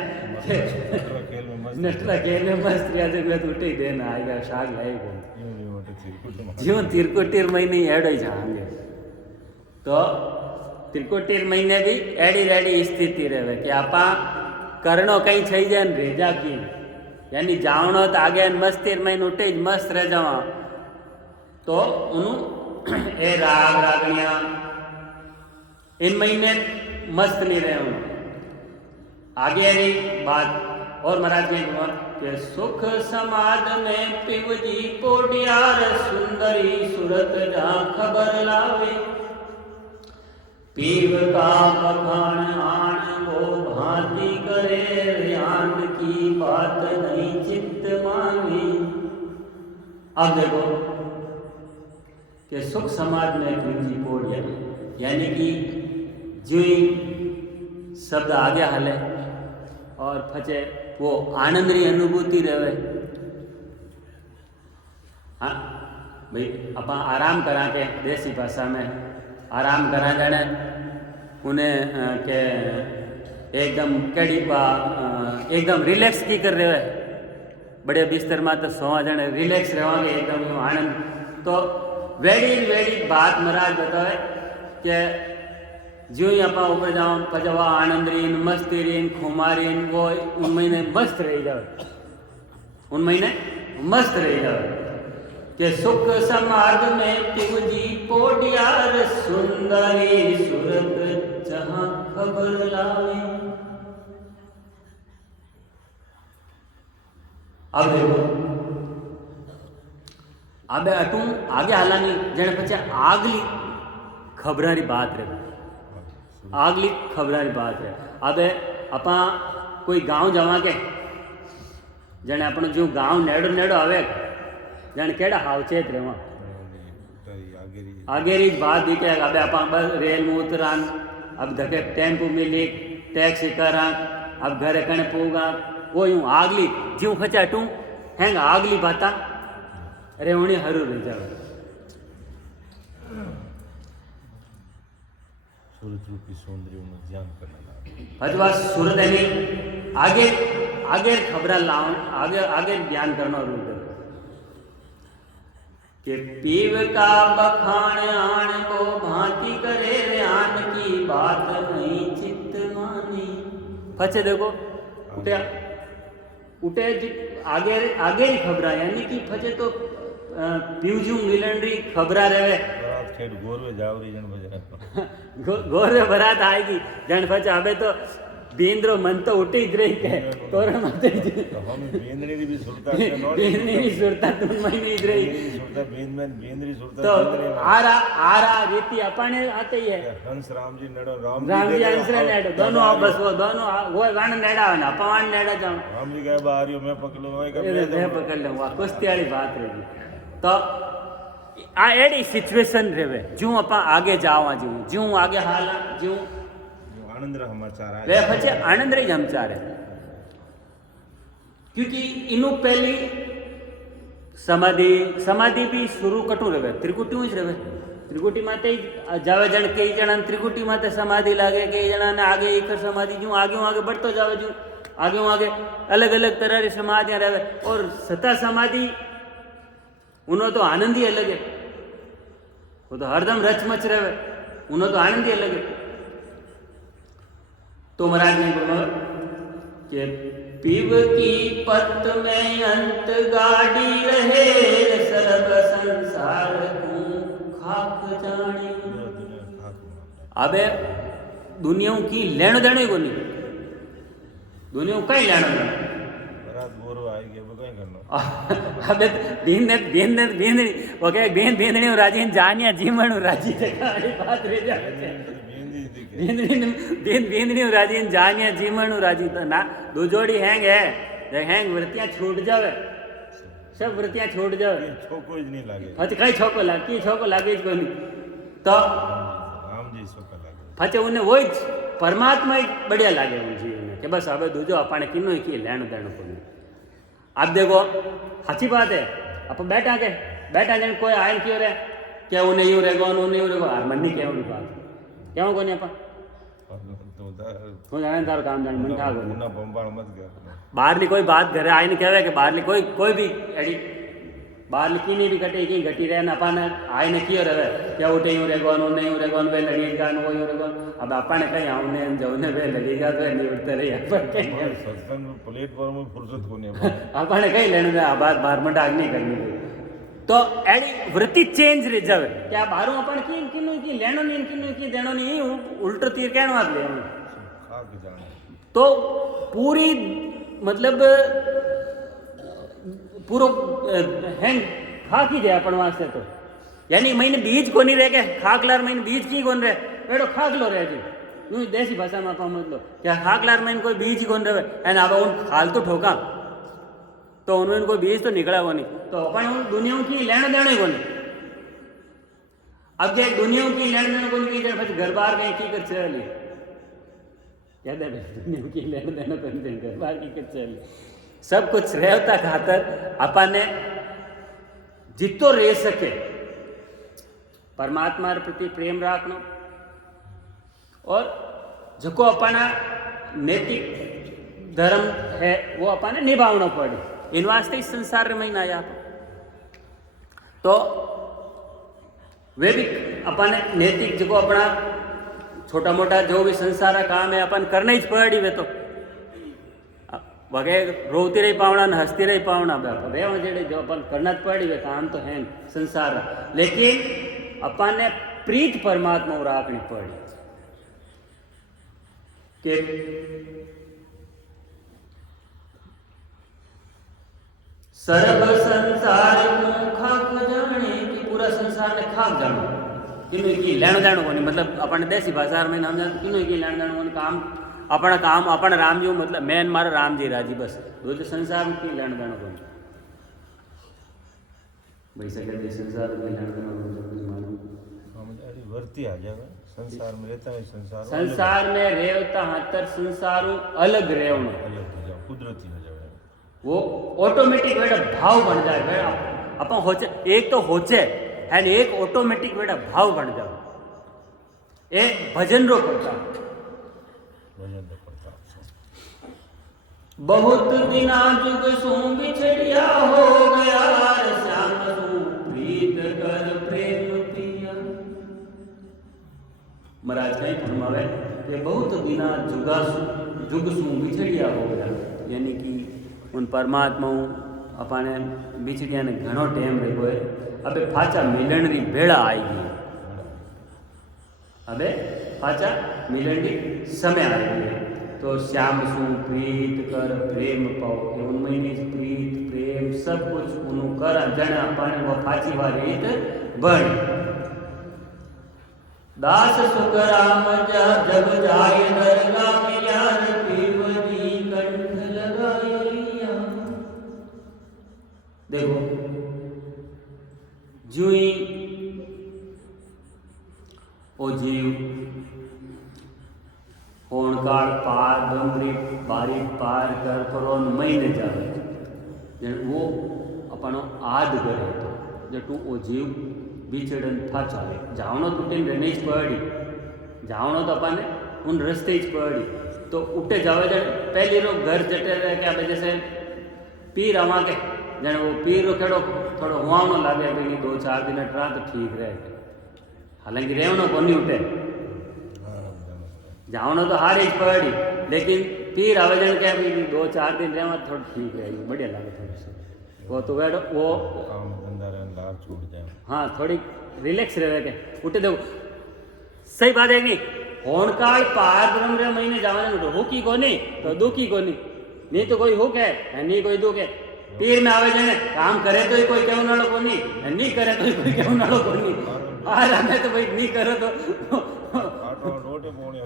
नटला खेल में मस्त रिया जब मैं उठे ही देना आएगा साग लाएगा जीव तिरकुटीर महीने एडो ही जाएंगे तो तिरकुटीर महीने भी एडी रेडी स्थिति रहे कि आपा करनो कहीं छई जाए रेजा की यानी जावनो तो आगे मस्ती महीने उठे मस्त रह जावा तो उन्हों ए राग रागणिया इन महीने मस्त नहीं रहे हूँ आगे रही बात और महाराज जी के सुख समाज में पिवजी पोडियार सुंदरी सूरत जा खबर लावे पीव का बखान आन वो भांति करे रियान की बात नहीं चित्त मांगी। अब देखो कि सुख समाज में पिवजी पोडिया यानी कि जो शब्द आगे हले और फचे वो आनंद री अनुभूति रहे हाँ भाई अपा आराम करा के देसी भाषा में आराम करा जाने उन्हें के एकदम कड़ी एकदम रिलैक्स की कर रहे बड़े बिस्तर में तो सोवा जाने रिलैक्स रहेंगे एकदम आनंद तो वेड़ी बात महाराज बताए कि जो ही आप ऊपर जाओ पजवा आनंद रीन मस्ती रीन खुमारीन वो उन महीने मस्त रह जाओ उन महीने मस्त रह जाओ कि सुख समाज में पिवजी पोडियार सुंदरी सूरत जहां खबर लावे। अब देखो अब अटू आगे हालानी जने पचे आगली खबरारी बात रहे आगली खबरारी बात है। अब अपा कोई गांव जावा के जने अपन जो गांव नेड़ो नेड़ो आवे जने केड़ा हावचेत रेवा आगेरी बात दी के अब अपा बस रेल में उतरान अब धके टेम्पो मिली टैक्सी करा अब घरे कने पूगा वो यूं आगली जीव खचाटू हैंग आगली बाता अरे उन्हें हरू रह जावे सूरत रूपी सौंदर्य में ध्यान करने लगा हजवा सूरत है नहीं आगे आगे खबरा लाओ आगे आगे ध्यान करना रूप कि पीव का बखान आन को भांति करे रे आन की बात नहीं चित्त मानी। पछे देखो उठे उठे आगे आगे ही खबरा यानी कि पछे तो पीवजू मिलनरी खबरा रहे खेड गोरवे जावरी जन बजा गोरवे बरात आएगी जन पछे अबे तो बेंद्रो मन तो उठे ही रही के तोरण मत तो हम बेंद्री भी सुरता है नॉट बेंद्री भी सुरता तुम महीने ही रही सुरता बेंद्री सुरता तो आरा रीति अपने आते ही है हंस राम जी नडो राम जी हंस रे नेडो दोनों बस वो दोनों वो गान नेडा ना पवन नेडा जाऊं राम जी कहे बाहरियो मैं पकड़ लूं मैं पकड़ लूंगा कुश्ती वाली बात रही। तो आ एडी सिचुएशन रेवे जो अपा आगे जावा जो आगे हाल जो आनंद रा समाचार वे पछे आनंद रे समाचार है क्योंकि इनु पहली समाधि भी शुरू कटू रहे त्रिकुटी में रहे त्रिकुटी माते जावे जन कई जन त्रिकुटी माते समाधि लागे कई जना ने आगे एक समाधि जो आगे बढ़तो जावे जो आगे अलग अलग तरह की समाधियां रहे और सता समाधि उनो तो आनंद ही अलग है वो तो हरदम रचमच रहे उनो तो आनंद ही अलग है। तो महाराज ने बोला कि पीव की पत में अंत गाड़ी रहे सर्व संसार तू खाक जाने। अबे दुनिया की लेन देने को नहीं दुनिया कहीं लेना देना रात बोरो आएगी अब कहीं करना अबे बेंदनी वो कहे बेंदनी और राजी जानिया जीवन राजी जगह बात रह जाए बेंदनी और राजी जानिया जीवन राजी तो ना दो जोड़ी हैंग वृत्तियां छूट जावे सब वृत्तियां छूट जावे छोको ही नहीं लागे फच कई छोको लागे को नहीं तो राम जी छोको लागे फचे उन्हें वही परमात्मा एक बढ़िया लागे उन जीवन में कि बस अब दूजो अपने किन्नो की लेन देन को नहीं। अब देखो अच्छी बात है आप बैठा जन कोई आयन क्यों रहे क्या उन्हें यूं रहेगा उन्हें यूं रहेगा मन नहीं क्या उनकी बात क्या को नहीं अपन तो जाने तार काम जान मन ठाक मुन्ना बम्बार मत गया बाहरली कोई बात घरे आयन कहवे कि बाहरली कोई भी एडी बाहरली की नहीं भी कटे की घटी रहे ना अपन आयने क्यों रहे क्या उठे यूं रहेगा उन्हें यूं रहेगा वे लगेगा वो यूं रहेगा अब अपन कहीं आउने जौने वे लगेगा तो नहीं उठते रही अपन सत्संग प्लेटफॉर्म में फुर्सत को नहीं अपन कहीं लेने में आबाद बाहर में डाक नहीं करनी तो एडी वृत्ति चेंज रह जावे क्या बाहरों अपन की लेनो नहीं की देनो नहीं उल्टो तीर कहने वाले ले खाक जाने तो पूरी मतलब पूरो हैंग खाक ही दे अपन वास्ते तो यानी महीने बीज को नहीं रह के खाकलार महीने बीज की कौन रहे बेटो खाक लो रहे जी यूं देसी भाषा में अपन मतलब क्या खाकलार महीने कोई बीज ही कौन रहे एंड अब उन खाल तो ठोका तो उन्होंने कोई बीज तो निकला वो नहीं तो अपन उन दुनिया की लेन देने को नहीं अब जो दुनिया की लेन देने को नहीं फिर घर बार गए की कर चली याद है दुनिया की लेन देने को नहीं घर बार की कर चली सब कुछ रहता खातर अपन ने जितो रह सके परमात्मा प्रति प्रेम रखना और जो अपना नैतिक धर्म है वो अपन ने निभावना पड़े इन वास्ते इस संसार में ना आया तो वे भी अपन नैतिक जो अपना छोटा मोटा जो भी संसार का काम है अपन करना ही पड़ी वे तो वगैरह रोती रही पावना न हंसती रही पावना वे जेड़े जो अपन करना पड़ी वे काम तो है संसार लेकिन अपन ने प्रीत परमात्मा राखनी पड़ी कि सर्व संसार को खाक जाने कि पूरा संसार ने खाक जानो किन्हीं की लेन देन को नहीं मतलब अपन देसी भाषा में नाम जान किन्हीं की लेन देन को काम अपन राम जी मतलब मैन मारा राम जी राजी बस दो तो संसार में की लेन देन को नहीं भाई सके संसार में लेन देन को मालूम वर्ती आ जाएगा संसार में रहता है संसार में रेवता हाथर संसारों अलग रेवना कुदरती हो जाए वो ऑटोमेटिक बेटा भाव बन जाए बेटा अपन होचे एक तो होचे एंड एक ऑटोमेटिक बेटा भाव बन जाओ एक भजन रो करता बहुत दिना जुग सो बिछड़िया हो गया श्याम सो प्रीत कर प्रेम पिया महाराज कहीं फरमावे कि बहुत बिना जुग सू बिछड़िया हो गया, यानी कि उन परमात्मा अपने बिछड़िया ने घणो टाइम रहो है, अबे पाचा मिलन री बेड़ा आई गई, अबे पाचा मिलन री समय आई गई है। तो श्याम सू प्रीत कर प्रेम पाओ, उनमें प्रीत प्रेम सब कुछ उनु कर जन अपने वो पाची वाली रीत बन। दास सुख राम जब जाय दरगाह में यार पीवनी कंठ लगाया। देखो जुई ओ जीव होणकाळ पार डोंगरी बारी पार कर परोन महीने जावे, वो अपनो आद करे तो जटू ओ जीव बिछड़न था चाले जावनो टूटीन रहने ज पड़ी, जावनो तो अपने उन रस्ते ज पड़ी, तो उठे जावे जन पहली रो घर जटे रहे के अबे जैसे पीर आवा के जन वो पीर रो खेड़ो थोड़ो हुआवनो लागे भाई 2-4 दिन अटरा तो ठीक रहे, हालांकि रेवनो कोनी उठे जावनो तो हारी ज पड़ी, लेकिन पीर आवे जन के भाई 2-4 दिन रेवा थोड़ा ठीक रहेगी, बढ़िया लागे थोड़ा सा वो तो वो काम धंधा रहन लाभ छूट जाए। हाँ थोड़ी रिलैक्स रहे के उठे देखो सही बात है नहीं होणकाळ पार ब्रह्म रे महीने जावाने हो की कोनी तो दुखी कोनी नहीं तो कोई हो के नहीं कोई दुख है। पीर में आवे जने काम करे तो ही कोई कहने वालो कोनी, नहीं करे तो ही कोई कहने वालो कोनी, आ रहा तो भाई नहीं करे तो रोटे बोने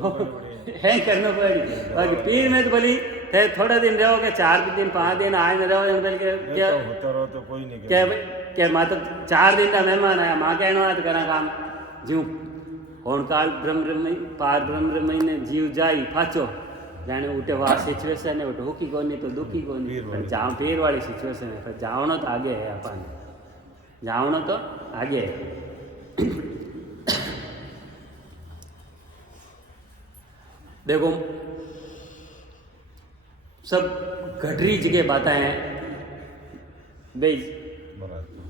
है करना पड़ी। बाकी पीर में तो भली थे थोड़ा दिन रहो के 4 दिन 5 दिन आए न रहो जन के क्या होता रहो तो कोई नहीं क्या मतलब 4 दिन का मेहमान आया माँ कहना तो करा काम जीव होणकाळ ब्रह्म पार ब्रह्म महीने जीव जाई पाचो जाने उठे वहाँ सिचुएशन है उठे हुकी कोनी तो दुखी कोनी पर जाओ पीर वाली सिचुएशन है, पर जावनो तो आगे है अपन, जावनो तो आगे है। देखो सब घटरी जगह बातें हैं भाई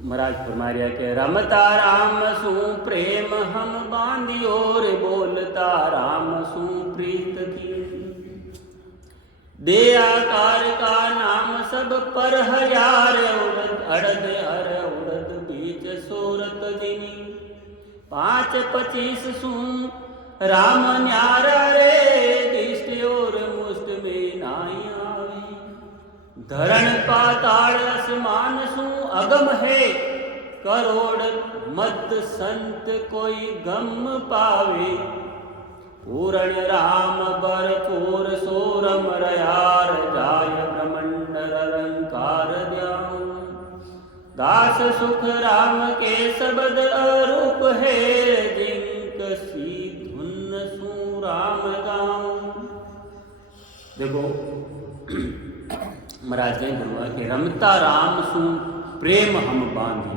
महाराज फरमा रहा के रमता राम सू प्रेम हम बांधियो रे बोलता राम सू प्रीत की दे आकार का नाम सब पर हजार अड़द हर उड़द बीच सोरत दिनी 5-25 सू राम न्यारा रे दिष्ट और मुष्ट में नाई आवे धरण पाताल आसमान सू अगम है करोड़ मत संत कोई गम पावे पूरण राम भरपूर सोरम रयार जाय ब्रह्मंडर अलंकार द्याऊं दास सुख राम के शब्द अरूप है जिनक सी धुन सू राम गाऊं। देखो महाराज कहीं बोलवा कि रमता राम सू प्रेम हम बांधी,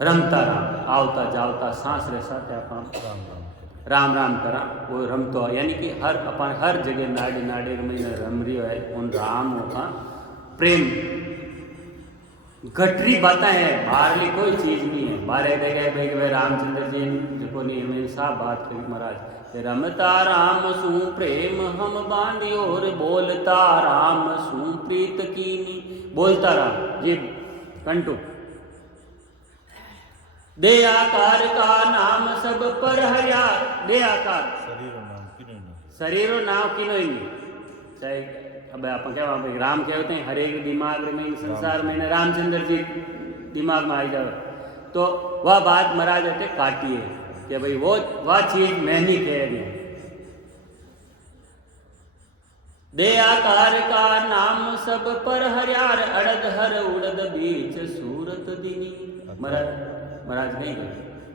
रमता राम आवता जावता सांस रे साथ अपन राम राम करा वो रमतो यानी कि हर अपन हर जगह नाड़ी नाड़ी में रम रही है उन राम का प्रेम। घटरी बातें है बाहरली कोई चीज नहीं है, बारे देखे भाई रामचंद्र जी जो नहीं हमें साफ बात करी महाराज रमता राम सू प्रेम हम बांधियो रे बोलता राम सू प्रीत कीनी बोलता राम जी कंटू दे आकार का नाम सब पर हरिया दे आकार शरीर नाम किनो ही नहीं चाहे अब आप क्या राम कहते हैं हर एक दिमाग में संसार में रामचंद्र जी दिमाग में आई जाए तो वह बात महाराज होते काटी है कि भाई वो वह चीज मैं नहीं कह रही हूं। दे आकार का नाम सब पर हरियार अड़द हर उड़द बीच सूरत दिनी महाराज नहीं कहे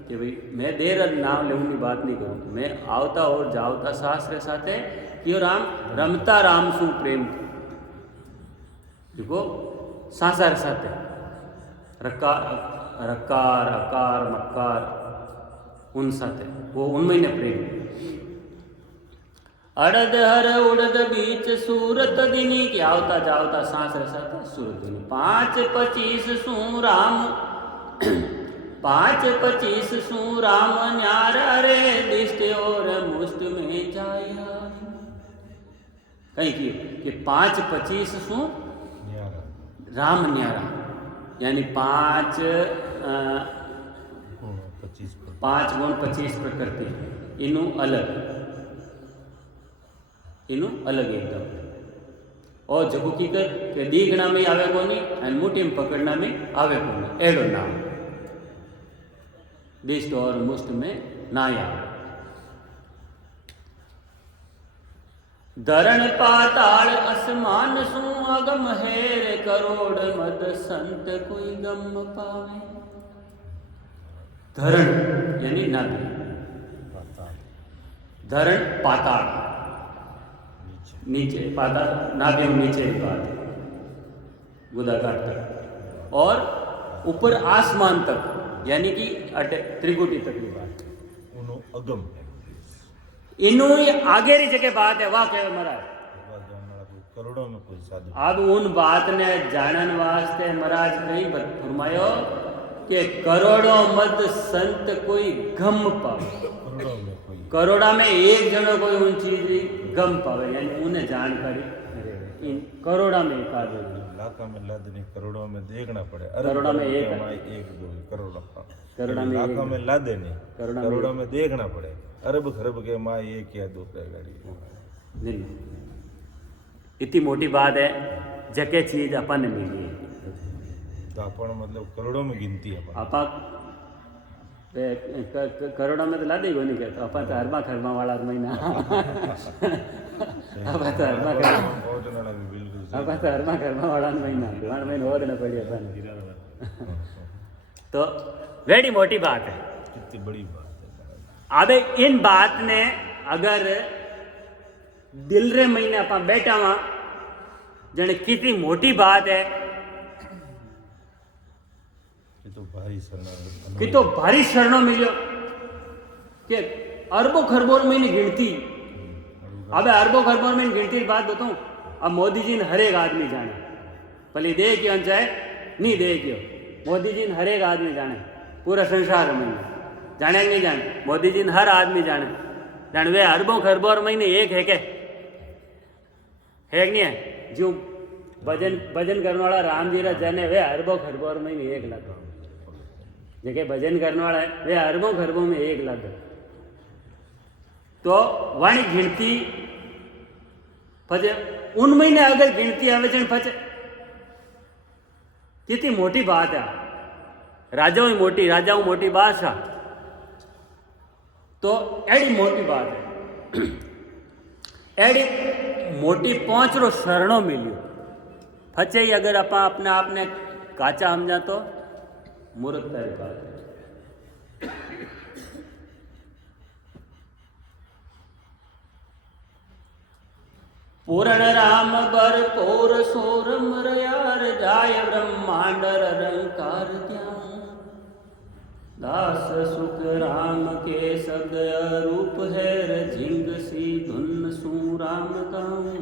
कि भाई मैं देर नाम लेने की बात नहीं करूँ, मैं आवता और जावता शास्त्र साथे क्यों राम रमता राम सु प्रेम देखो सांसार साथे रकार अकार मकार उन साथे वो उनमें ने प्रेम अड़द हर उड़द बीच सूरत दिनी की आवता जावता सांस साथे सूरत दिनी 5-25 सु राम 5-25 सु राम न्यारा रे दिष्ट और मुष्ट में जाया। कहीं की कि 5-25 सु न्यारा राम न्यारा यानी 5 गुण 25 प्रकृति इनु अलग एकदम। और जगू की कर के दीगना में आवे कोनी और मुट्ठी में पकड़ना में आवे कोनी एडो नाम दिष्ट और मुष्ट में ना आवे। धरण पाताल असमान सु अगम हेर करोड़ मद संत कोई गम पावे। धरण यानी नाभि, धरण पाताल नीचे, पाताल नाभि में नीचे की बात है गुदाघाट तक, और ऊपर आसमान तक यानी कि त्रिकुटी तक की बात। उनो अगम इनु आगे री जगह बात है वाह कहे महाराज। करोड़ों में कोई साधु अब उन बात ने जानन वास्ते महाराज कहीं फरमायो कि करोड़ों मत संत कोई गम पावे। करोड़ा में एक जनो कोई उन चीज गम पावे यानी उन्हें जानकारी इन करोड़ा में एक आदमी लाखों में लाद नहीं करोड़ों में देखना पड़े। करोड़ा में एक दो करोड़ करोड़ा में लाखों में लादे नहीं करोड़ों में देखना पड़े। अरब खरब के माँ एक या दो गाड़ी नहीं। इतनी मोटी बात है जके चीज अपन ने मिली है तो अपन मतलब करोड़ों में गिनती है आपा करोड़ों में तो ला देगो नहीं कहता अपन तो हरमा खरमा वाला महीना अपन तो हरमा खरमा वाला महीना घण महीने और न पड़ी अपन। तो वेरी मोटी बात है, कितनी बड़ी बात है। अबे इन बात ने अगर दिल रे महीने अपन बैठा वहां जने कितनी मोटी बात है कि तो भारी शरणों मिलियो कि अरबों खरबों महीने गिनती। अबे अरबों खरबों महीने गिनती की बात बताऊं। अब मोदी जी ने हर एक आदमी जाने भले दे क्यों चाहे नहीं दे क्यों मोदी जी ने हर एक आदमी जाने पूरा संसार में जाने नहीं जाने मोदी जी ने हर आदमी जाने वे अरबों खरबों महीने एक है के है नहीं है जो भजन करने वाला राम जी रा जाने वे अरबों खरबों महीने एक लाख जगह भजन करने वाला है वे अरबों खरबों में एक लाख। तो वाणी गिनती फजे उन महीने अगर गिनती आवे जन फजे कितनी मोटी बात है। राजाओं मोटी बादशाह तो एडी मोटी बात है। एडी मोटी पहुंच रो शरणों मिलियो फचे ही अगर अपा अपने आपने काचा समझा तो मूर्ख तारी बात है। पूर्ण राम बर पोर सोर मरयार जाय ब्रह्मांड रंकार ध्यान दास सुख राम के शब्द रूप है झिंग सी धुन सु राम गाऊं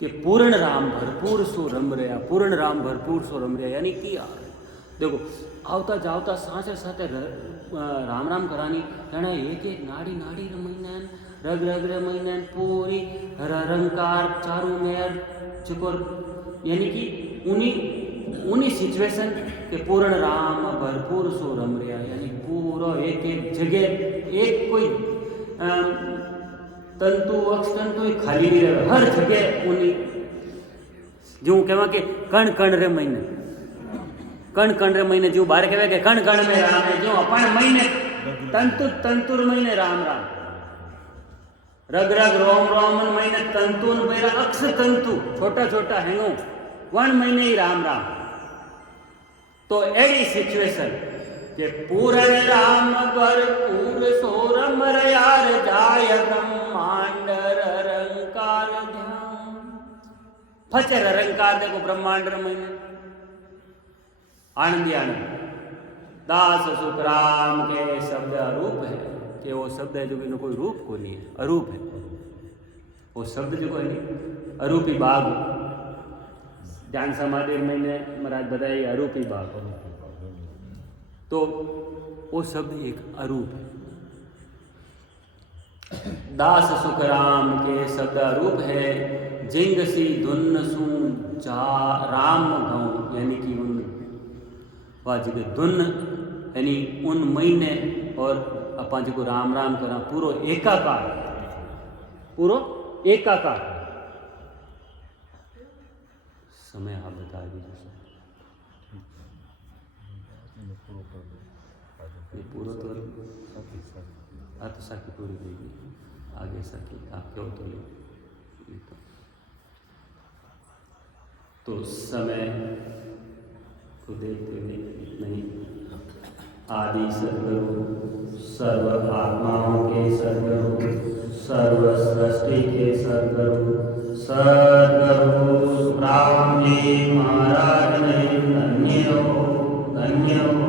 कि पूर्ण राम भरपूर सो रम रहा। पूर्ण राम भरपूर सो रम रहा यानी कि देखो आवता जावता साथे साथे राम राम करानी कहना एक एक नाड़ी नाड़ी रमैना रग रग रमैना पूरी रंकार चारों मेयर चुकोर यानी कि उन्हीं सिचुएशन के पूर्ण राम भरपूर सो रम रहा यानी पूरा एक एक जगह एक कोई तंतु अक्षतंतु खाली नहीं रहे हर जगह उन्हीं जो कहवा के कण कण रे महीने जो बाहर कहवे के कण कण में राम है जो अपन महीने तंतु तंतुर महीने राम राम रग रग रोम रोमन महीने तंतुन बेरा अक्ष तंतु छोटा छोटा हेंगो वन महीने ही राम राम। तो एडी सिचुएशन के पूर्ण राम भरपूर सोर मरयार जाय ब्रह्मांड रंकार ध्यान फचर रंकार देखो ब्रह्मांड महीने आनंदी आनंद दास सुख राम के शब्द अरूप है कि वो शब्द है जो कि कोई रूप को नहीं है अरूप है वो शब्द जो है नहीं अरूपी बाग ज्ञान समाधि मैंने महाराज बताया अरूपी बाग तो वो शब्द एक अरूप है। दास सुख राम के शब्द अरूप है, जिंग सी धुन सू जा राम गाऊं, यानी कि उन वाजिब धुन यानी उन महीने और अपन जो राम राम करा पूरो एकाकार, पूरो एकाकार। समय आप बता दीजिए सर। ये पूरा तो तो साकी पूरी देगी, आगे साकी आप क्यों तो समय को देखते हुए इतना ही। आदि सद्गुरु, सर्व आत्माओं के सद्गुरु, सर्व सृष्टि के सद्गुरु, सद्गुरु सुखराम जी महाराज ने धन्य हो, धन्य हो,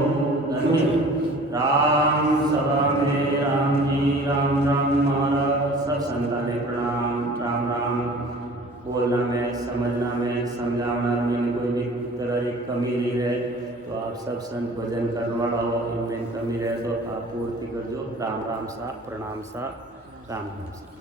धन्य हो। राम सभा में राम जी राम राम महाराज, सब संतान ने प्रणाम, राम राम। बोलना में, समझना में, समझाना में कोई भी तरह की कमी नहीं रहे तो आप सब संत भजन करने वाला हो, इनमें कमी रहे तो आप पूर्ति कर दो। राम राम सा, प्रणाम सा, राम राम सा।